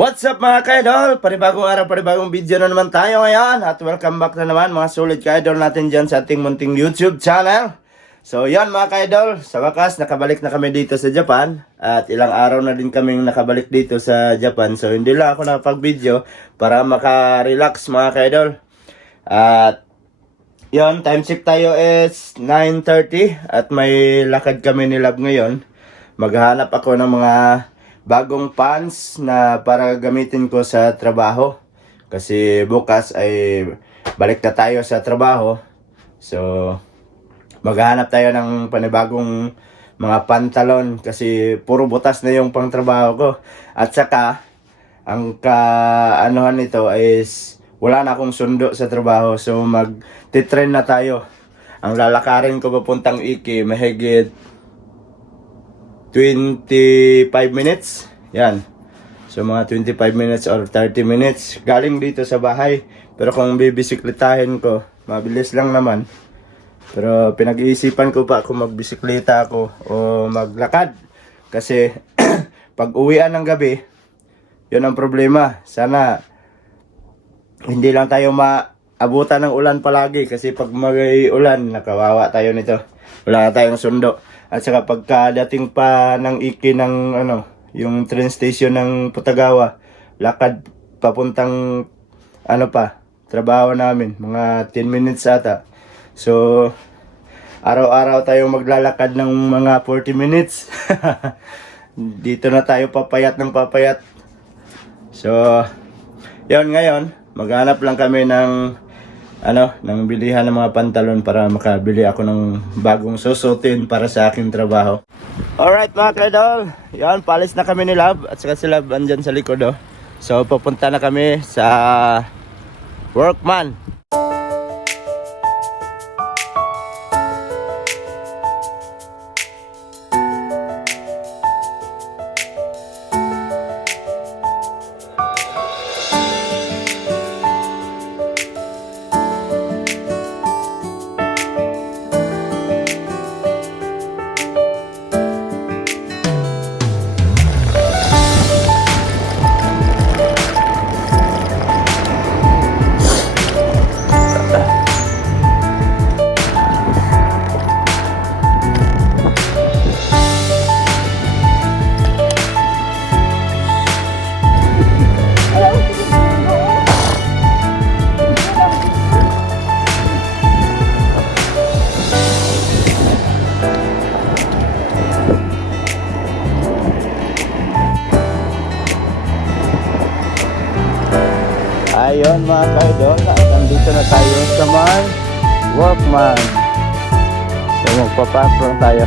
What's up mga ka-idol? Panibagong araw, panibagong video na naman tayo ngayon. At welcome back na naman mga solid ka-idol natin dyan sa ating munting YouTube channel. So yan mga ka-idol, sa wakas nakabalik na kami dito sa Japan. At ilang araw na din kaming nakabalik dito sa Japan. So hindi lang ako nakapag-video para maka-relax mga ka-idol. At yon, time check tayo is 9:30 at may lakad kami ni Love ngayon. Maghahanap ako ng mga bagong pants na para gamitin ko sa trabaho. Kasi bukas ay balik na tayo sa trabaho. So maghahanap tayo ng panibagong mga pantalon kasi puro butas na yung pangtrabaho ko. At saka ang kaanuhan nito is wala na akong sundo sa trabaho. So mag-titrain na tayo. Ang lalakarin ko papuntang Iki mahigit 25 minutes. Yan. So mga 25 minutes or 30 minutes. Galing dito sa bahay. Pero kung bibisikletahin ko, mabilis lang naman. Pero pinag-iisipan ko pa kung magbisikleta ako o maglakad. Kasi pag uwian ng gabi, yun ang problema. Sana hindi lang tayo maabutan ng ulan palagi. Kasi pag mag-ulan, nakawawa tayo nito. Wala na tayong sundo. At saka pagkadating pa ng Iki ng yung train station ng Putagawa, lakad papuntang trabaho namin, mga 10 minutes ata. So araw-araw tayong maglalakad ng mga 40 minutes. Dito na tayo papayat ng papayat. So yon, ngayon maghanap lang kami ng ng bilihan ng mga pantalon para makabili ako ng bagong susutin para sa aking trabaho. Alright mga ka-idol, yan, palis na kami ni Love at saka si Love andyan sa likod oh. So pupunta na kami sa Workman. Ayun mga ka-idol, nandito na tayo sa may Workman. So magpapasok lang tayo.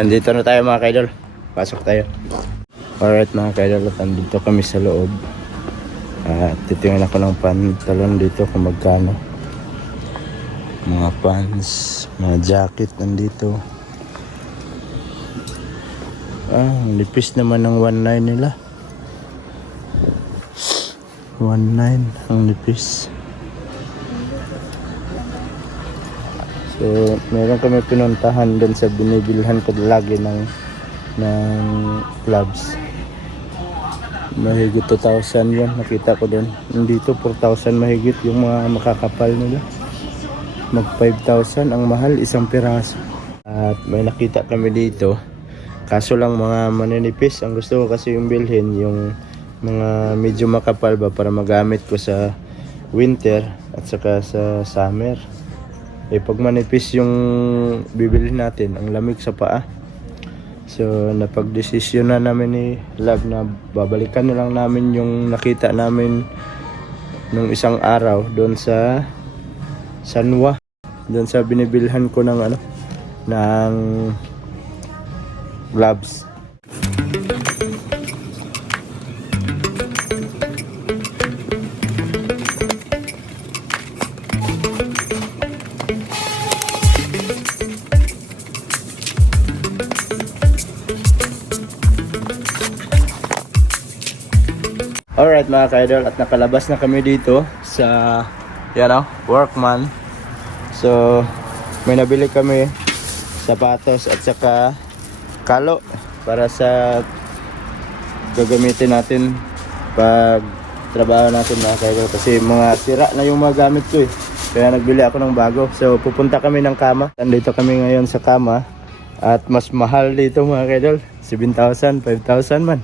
Andito na tayo mga ka-idol. Pasok tayo. Alright mga ka-idol, nandito kami sa loob. At titingnan ako ng pantalon dito kung magkano. Mga pants, mga jacket nandito. Ang lipis naman ng 1.9 nila. 1.9 ang nipis. So meron kami pinuntahan doon sa binibilhan ko lagi ng clubs. Mahigit 2,000 yun, nakita ko doon. Nandito 4,000 mahigit yung mga makakapal nila. Mag 5,000 ang mahal, isang piraso. At may nakita kami dito, kaso lang mga maninipis. Ang gusto ko kasi yung bilhin yung mga medyo makapal ba para magamit ko sa winter at saka sa summer. Pag manipis yung bibili natin, ang lamig sa paa. So napag-desisyon na namin ni Love na babalikan na lang namin yung nakita namin nung isang araw doon sa Sanwa, doon sa binibilhan ko ng ng gloves. Alright mga ka-idol, at nakalabas na kami dito sa Workman. So may nabili kami sapatos at saka kalo para sa gagamitin natin pag trabaho natin mga kaidol. Kasi mga sira na yung mga gamit ko eh. Kaya nagbili ako ng bago. So pupunta kami ng kama. Nandito kami ngayon sa kama. At mas mahal dito mga kaidol. 7,000, 5,000 man.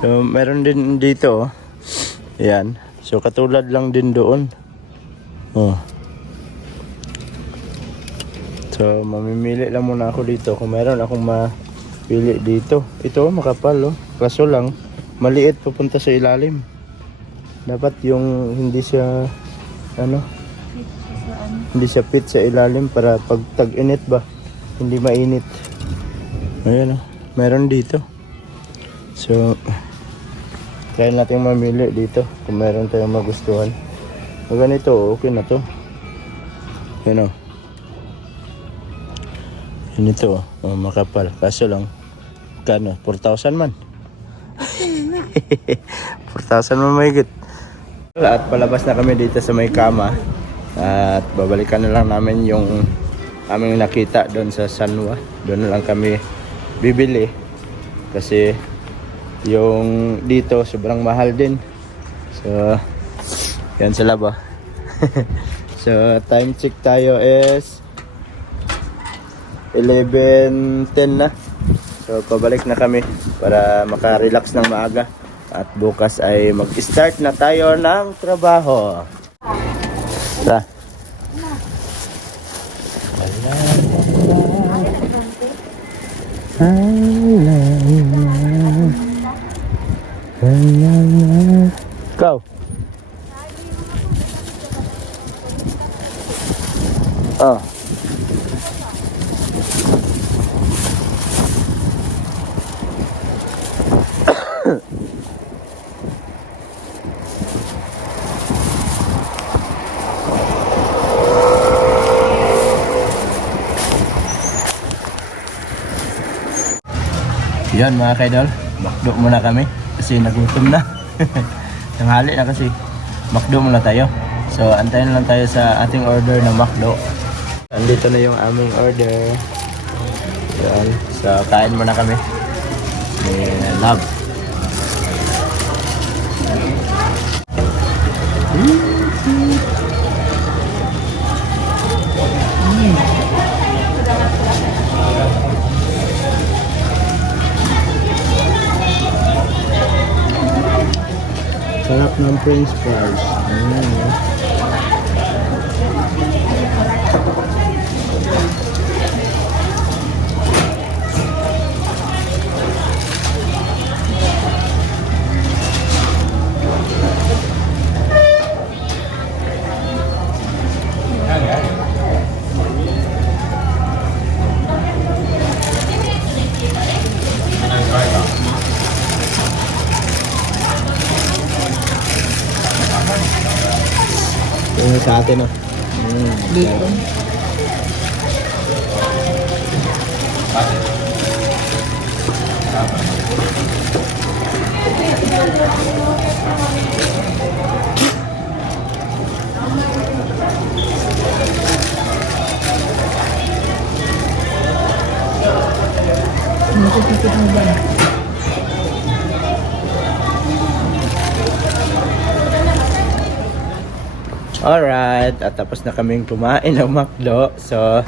So meron din dito. Ayan. So katulad lang din doon. Oh. So mamimili lang muna ako dito kung meron akong mapili dito. Ito makapal oh. Kaso lang maliit pupunta sa ilalim. Dapat yung hindi siya hindi siya fit sa ilalim para pag tag-init ba hindi mainit. Ayan oh. Meron dito. So try natin mamili dito kung meron tayong magustuhan. Ganito, okay na to. Yan o. Yan ito, makapal. Kaso lang, kano? 4,000 man. 4,000 man mahigit. At palabas na kami dito sa may kama. At babalikan na lang namin yung aming nakita doon sa Sanwa. Doon na lang kami bibili. Kasi yung dito sobrang mahal din. So yan sila ba. So time check tayo is 11:10 na. So pabalik na kami para makarelax ng maaga. At bukas ay mag-start na tayo ng trabaho. Tara. Ikaw. Oh. Yan mga kaidol, makdo muna kami kasi nagutom na. Tanghali na kasi. Makdo muna tayo. So antayin lang tayo sa ating order na makdo. Andito na yung aming order. Yan. So kain muna kami. May love. Sarap ng french fries. Yung sa atin, no? Dito. Alright, at tapos na kaming kumain ng McDo. So,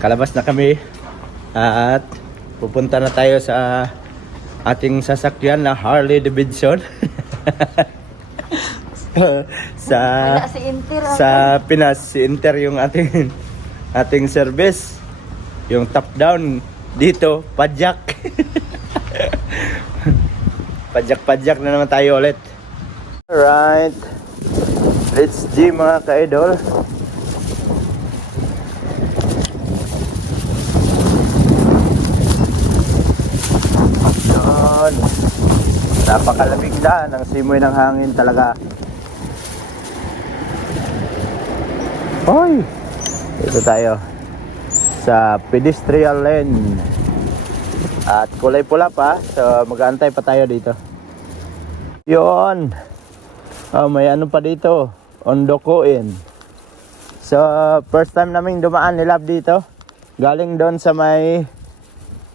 kalabas na kami at pupunta na tayo sa ating sasakyan na Harley Davidson. sa Pinas, si Inter yung ating service. Yung top down dito, padjak. Padjak na naman tayo ulit. Alright. Let's G mga ka-idol. Yun. Napakalamig na ng simoy ng hangin talaga. Hoy! Dito tayo sa pedestrian lane. At kulay pula pa. So mag-aantay pa tayo dito. Yun. Oh, may ano pa dito. Ondokuin. So, first time naming dumaan ni Love dito. Galing doon sa may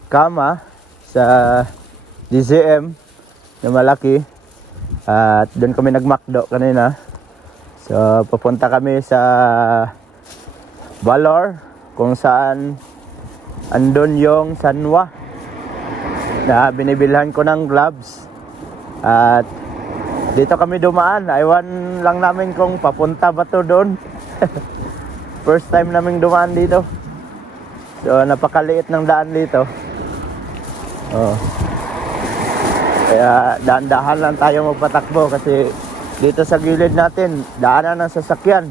kama sa DCM. na malaki. At doon kami nagmakdo kanina. So pupunta kami sa Baler kung saan andun yung Sanwa na binibilhan ko ng gloves. At dito kami dumaan. Aywan lang namin kung papunta ba to doon. First time namin dumaan dito. So napakaliit ng daan dito. Oh. Kaya dahan-dahan lang tayo magpatakbo kasi dito sa gilid natin daanan ng sasakyan.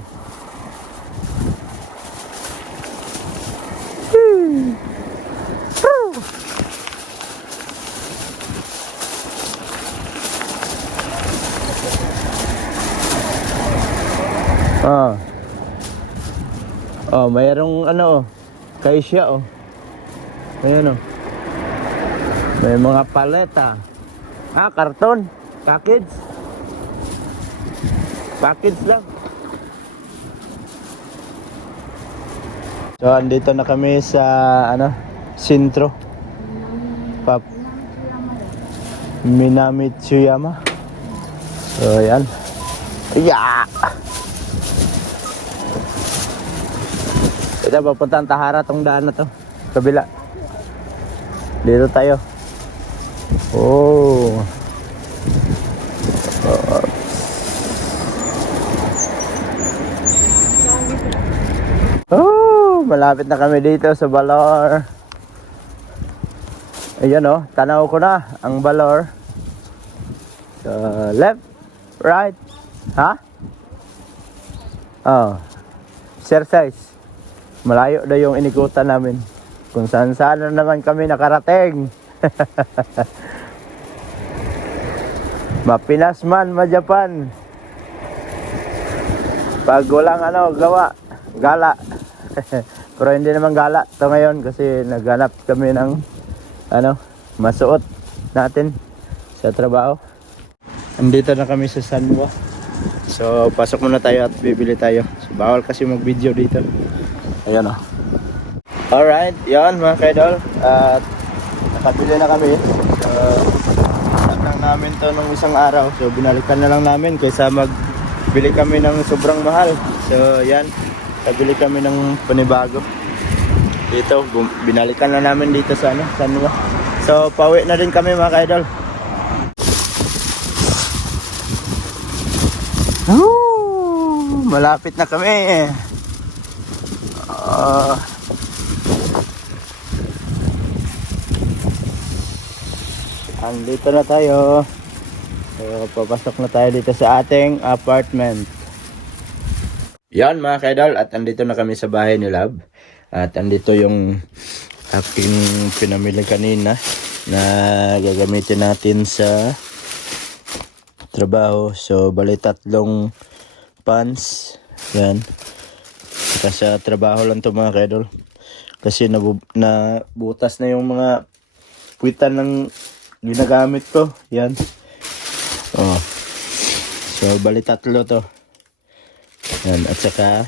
Oh, mayroong ano, kaisya oh. Ayan oh. May mga paleta. Karton. Package. Package lang. So, andito na kami sa ano, sentro. Minamitsuyama. So, ayan. Yeah! Ito, papunta ang Tahara tong daan na to. Kabila. Dito tayo. Oh. Oh, malapit na kami dito sa Baler. Ayan oh, tanaw ko na ang Baler. So, left, right. Ha? Oh. Exercise. Malayo na yung inikutan namin. Kung saan saan na naman kami nakarating. Mapinas man, ma-Japan. Pag walang ano, gawa, gala. Pero hindi naman gala ito ngayon kasi naghanap kami ng ano, masuot natin sa trabaho. Andito na kami sa Sanwa. So pasok muna tayo at bibili tayo. So, bawal kasi mag-video dito. Ayan o. Alright, yan mga kaidol. At nakabili na kami. Start lang namin to nung isang araw. So binalikan na lang namin kaysa magbili kami ng sobrang mahal. So yan, nabili kami ng panibago. Dito, binalikan na namin dito sa ano, Sanwa. So pauwi na rin kami mga kaidol. Malapit na kami. Andito na tayo. So, papasok na tayo dito sa ating apartment. Yan mga kaidol, at andito na kami sa bahay ni Lab. At andito yung aking pinamili kanina na gagamitin natin sa trabaho. So bali 3 pants. Yan. Saka sa trabaho lang to mga kaidol. Kasi nabutas na yung mga puwitan ng ginagamit ko. Yan. Oh. So bali 3 to. Yan. At saka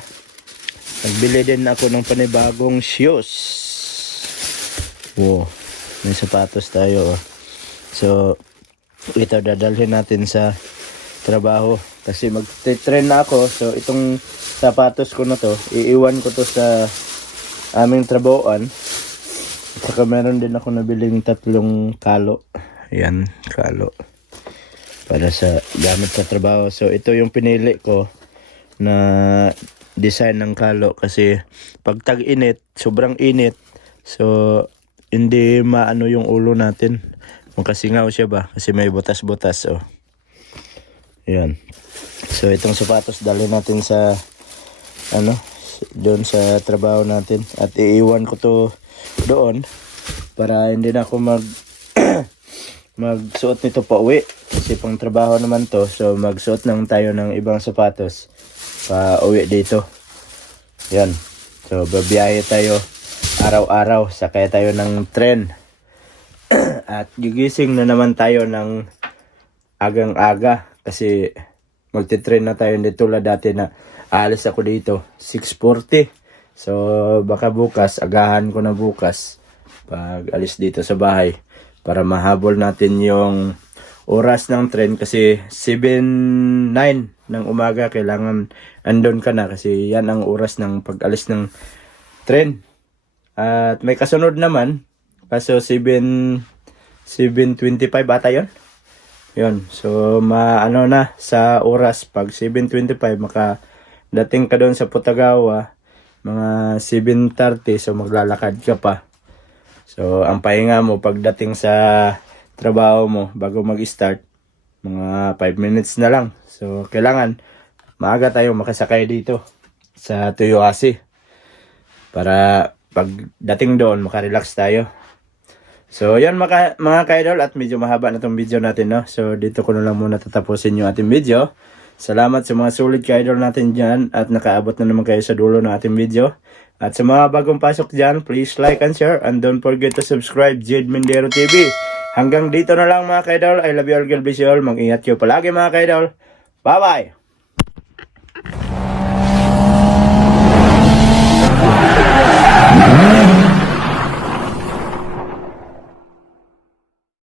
nagbili din ako ng panibagong shoes. Wow. May sapatos tayo. Oh. So ito dadalhin natin sa trabaho kasi mag-train na ako. So itong sapatos ko na to, iiwan ko to sa aming trabahoan. At saka meron din ako nabiling 3 kalo. Ayan, kalo para sa gamit sa trabaho. So ito yung pinili ko na design ng kalo kasi pag tag-init, sobrang init. So hindi maano yung ulo natin. Kasingaw siya ba? Kasi may butas-butas oh. Ayan. So itong sapatos dali natin sa ano, doon sa trabaho natin at iiwan ko to doon para hindi na ako magsuot nito pa uwi kasi pang trabaho naman to. So magsuot lang tayo ng ibang sapatos pa uwi dito. Yan. So babiyahe tayo araw-araw, sakay tayo ng tren. At gigising na naman tayo ng agang-aga kasi magte-train na tayo, hindi tulad dati na aalis ako dito 6:40. So baka bukas, agahan ko na bukas pag alis dito sa bahay para mahabol natin yung oras ng tren kasi 7:09 ng umaga kailangan andun ka na kasi yan ang oras ng pag-alis ng tren. At may kasunod naman kaso 7:25 ata yun. Yun. So maano na sa oras pag 7:25 dating ka doon sa Putagawa mga 7:30 so maglalakad ka pa. So ang pahinga mo pagdating sa trabaho mo bago mag-start mga 5 minutes na lang. So kailangan maaga tayo makasakay dito sa Toyohashi para pagdating doon makarelax tayo. So yan mga ka-idol at medyo mahaba na tong video natin, no? So dito ko na lang muna tatapusin yung ating video. Salamat sa mga solid ka-idol natin dyan at nakaabot na naman kayo sa dulo ng ating video. At sa mga bagong pasok dyan, please like and share and don't forget to subscribe Jade Mindero TV. Hanggang dito na lang mga ka-idol. I love you all, God bless you all. Mag-ingat kayo palagi mga ka-idol. Bye-bye!